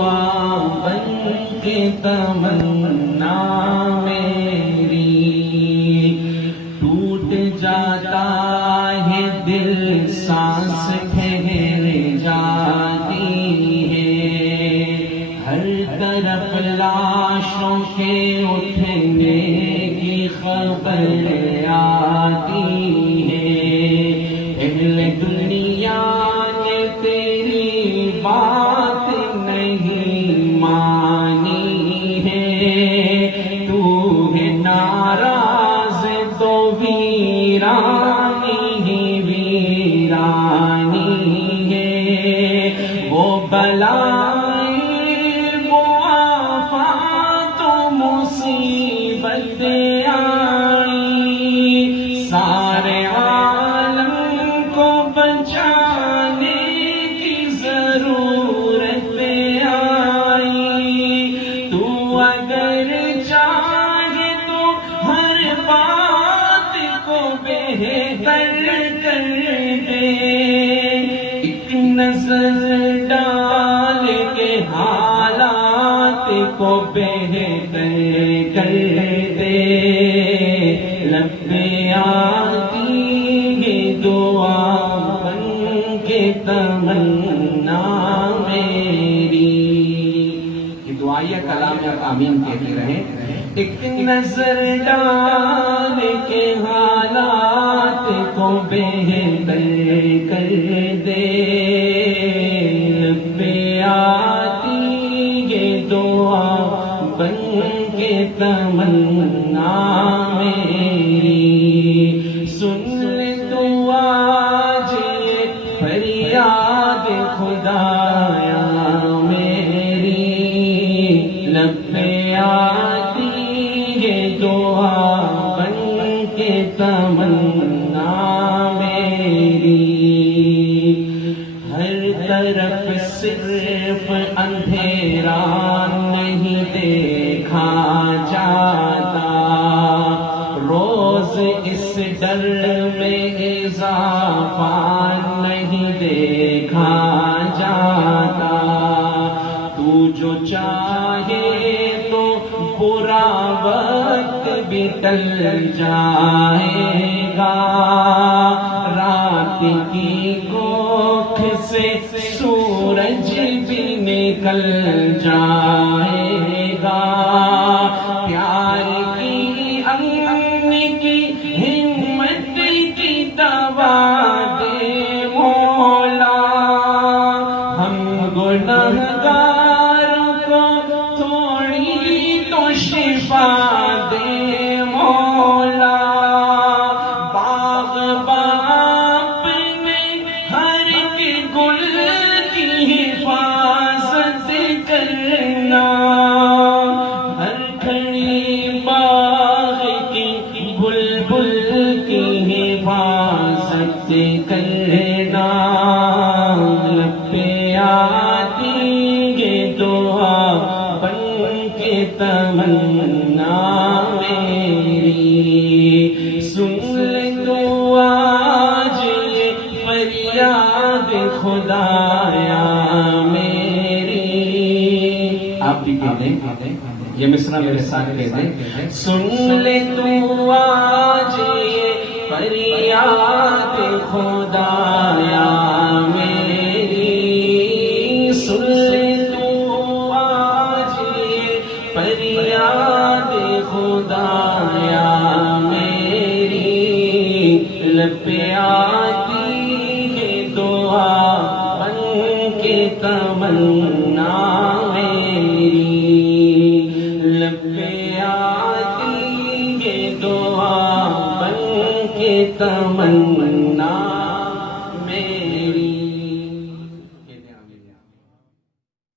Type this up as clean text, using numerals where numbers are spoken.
دعا بن کے تمنا میری، ٹوٹ جاتا ہے دل سانس ٹھہر جاتی ہے، ہر طرف لاشوں کے اٹھنے کی خبر آتی ہے، اہل دنیا نے تیری بات نہیں مانی ہے، تو ہے ناراض تو ویرانی ہی ویرانی ہے، وہ بلائیں وہ آفات و مصیبت آئی، سارے عالم کو بچانے کی ضرورت آئی، تو اگر چاہے تو ہر بات کو بہتر کر دے، ایک نظر ڈال کے حالات کو بہتر کر دے، لب پہ آتی ہے دعا بن کے تمنا میری۔ یہ دعائیہ کلام یا آمین کہتے رہے، ایک نظر ڈال کے حالات کو بہتر کر دے، لب پہ آتی یہ دعا بن کے تمنا میری، سن لے تو آج یہ فریاد خدایا میری، لب پہ آتی یہ دعا بن کے تمنا میری، ہر طرف صرف اندھیرا نہیں دیکھا جاتا، روز اس ڈر میں اضافہ نہیں دیکھا جاتا، تو جو چاہے تو برا وقت بھی ٹل جائے گا، رات کی کوکھ سے سورج بھی نکل جائے گا، پیار کی امن کی ہمت کی دوا دے مولا، ہم گنہگاروں کو تھوڑی تو شفا دے مولا، باغ باپ میں ہر ایک گل کی حفاظت کرنا، ہر کھڑی باغ کی بلبل کی حفاظت کرنا، لب پہ آتی یہ دعا بن کے تمنا میری، سن لے تو آج یہ فریاد خدایا میری۔ آپ بھی کہہ دیں، یہ مصرع میرے ساتھ کہہ دیں، سن لے تو آج یہ فریاد خدایا میری، سن لے تو آج یہ فریاد خدایا میری، لب پہ آتی ہے دعا بن کے تمنا میری، لب پہ آتی ہے دعا بن کے تمنا